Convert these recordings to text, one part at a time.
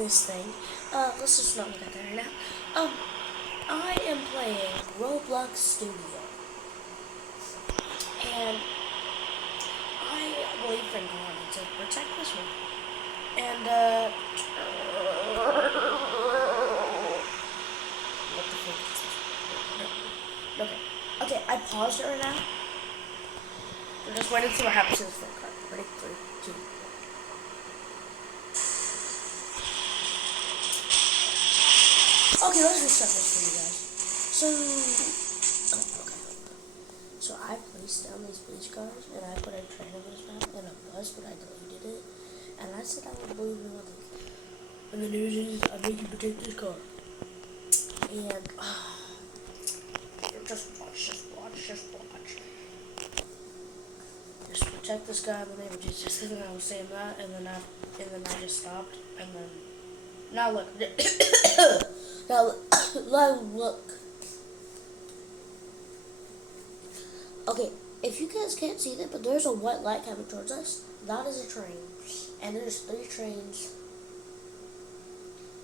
this thing. Let's just not look at that right now. I am playing Roblox Studio, and I believe in God to protect this one. And what the fuck is this? No. Okay, I paused it right now. We're just waiting to see what happens to this phone card. Ready? 3, 2, 1. Okay, let's restart this for you guys. So I placed down these bleach cars, and I put a train on this map and a bus, but I deleted it. And I said I would believe in it. And the news is I make you protect this car. And just watch. Just protect this guy in the name of Jesus. And then I was saying that, and then I just stopped, and then now look. now look. Okay, if you guys can't see that, but there's a white light coming towards us. That is a train, and there's 3 trains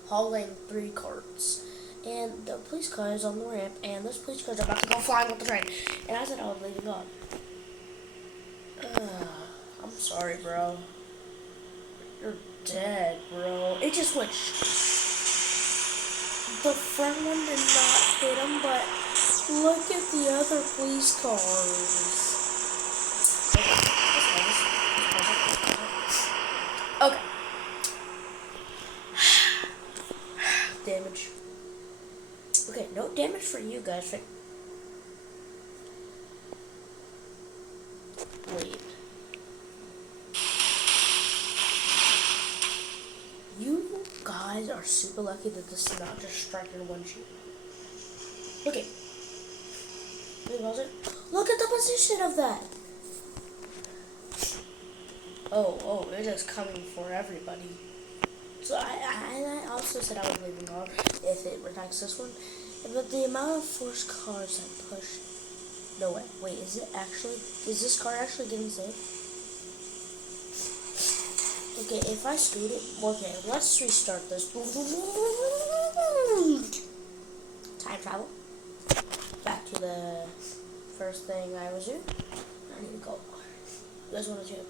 hauling 3 carts. And the police car is on the ramp, and this police car is about to go flying with the train. And I said I was leaving God. I'm sorry, bro. You're dead, bro. It just went. The front one did not hit him, but look at the other police cars. Okay. Damage. Okay, no damage for you guys. Wait. You guys are super lucky that this is not just strike your windshield. Okay. Look at the position of that. Oh, it is coming for everybody. So I also said I was leaving off if it attacks this one. But the amount of force cars that push. No way. Wait, is this car actually getting saved? Okay, if I scoot it, okay, let's restart this. Time travel. Back to the first thing I was doing. I need to go. This one is here.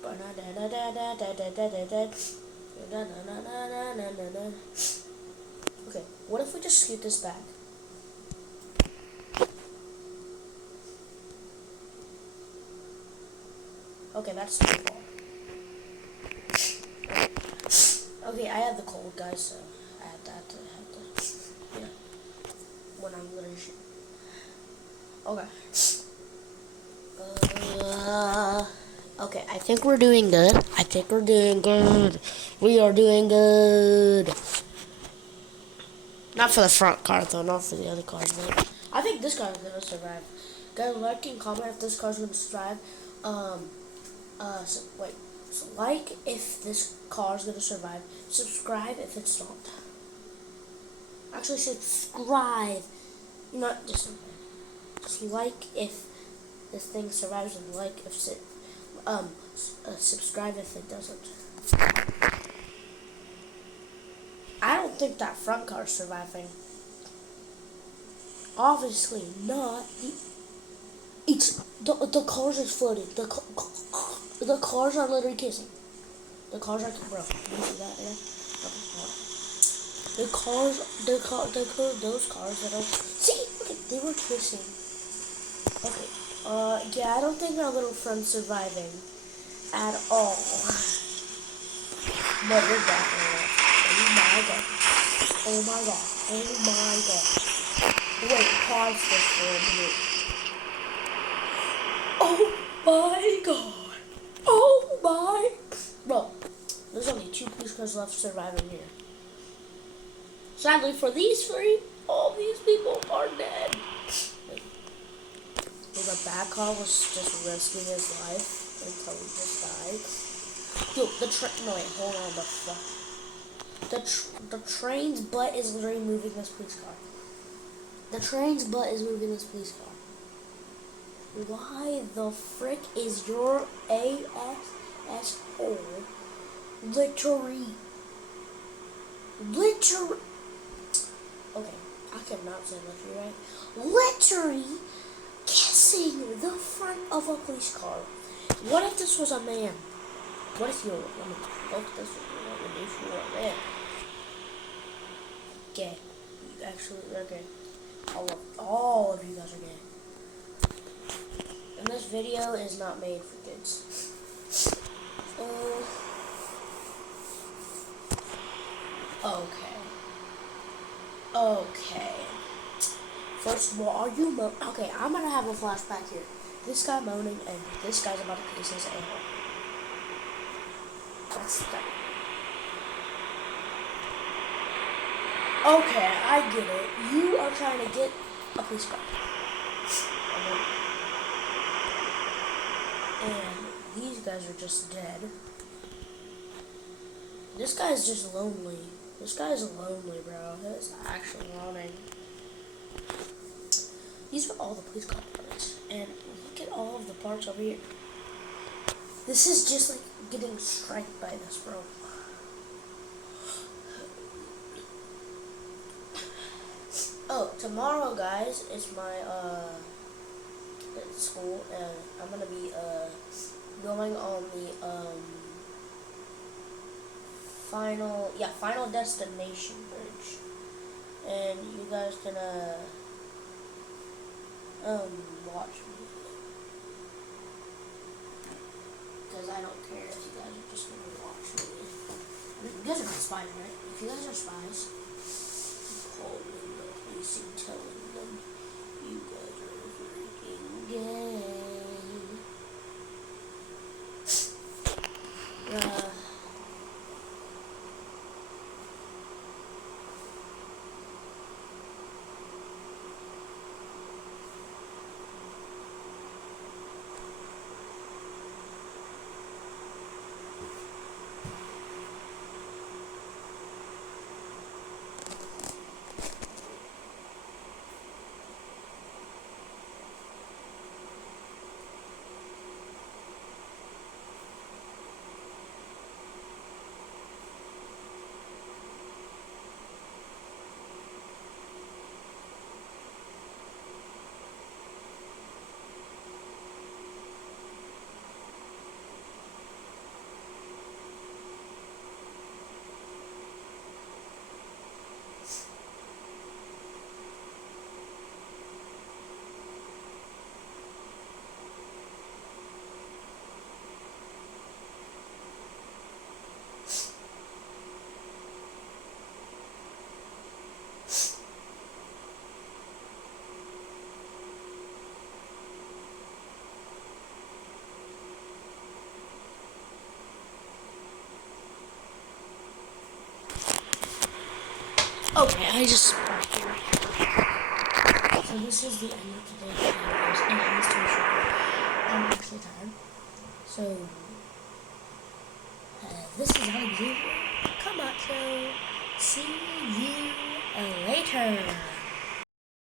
Okay, what if we just scoot this back? Okay, that's too far. Okay, I have the cold, guys, so I have to, when I'm gonna shoot. Okay. Okay, I think we're doing good. We are doing good. Not for the front car, though, not for the other cars, but I think this car is gonna survive. Guys, like and comment if this car's gonna survive. So like if this car's gonna survive. Subscribe if it's not. Actually, subscribe. Not just like if this thing survives, and like if subscribe if it doesn't. I don't think that front car's surviving. Obviously not. The cars is floating. The cars are literally kissing. The cars are, bro. You see that? Yeah. Okay. Those cars that are. See, look at, they were kissing. Okay. Yeah, I don't think our little friend's surviving at all. No, you're definitely not. Oh my god. Wait, pause this for a minute. Oh my god. Bro, there's only 2 police cars left surviving here. Sadly for these 3, all these people are dead. Wait. So the bad car was just risking his life until he just died. Dude, no wait, hold on, the fuck. The train's butt is literally moving this police car. The train's butt is moving this police car. Why the frick is your ASO literally literally. Okay, I cannot say literally right. Literally kissing the front of a police car. What if this was a man? What if you were a woman? What if this was a woman? If you were a man? Gay. You actually are gay. All of you guys are gay. And this video is not made for kids. Okay. Okay. First of all, are you okay, I'm gonna have a flashback here. This guy moaning and this guy's about to kiss his animal. That's that. Okay, I get it. You are trying to get a police car. And these guys are just dead. This guy's just lonely. This guy's lonely, bro. He's actually lonely. These are all the police car parts. And look at all of the parts over here. This is just like getting struck by this, bro. Oh, tomorrow, guys, is my, school, and I'm gonna be, going on the, Final Destination bridge. And you guys can, watch me. Because I don't care if you guys are just gonna watch me. You guys are not spies, right? If you guys are spies, call me the police and telling them you guys are freaking gay. Okay, I just stopped here. So this is the end of today's video. And it's too short. I'm actually tired. So, this is Alexander Camacho. See you later.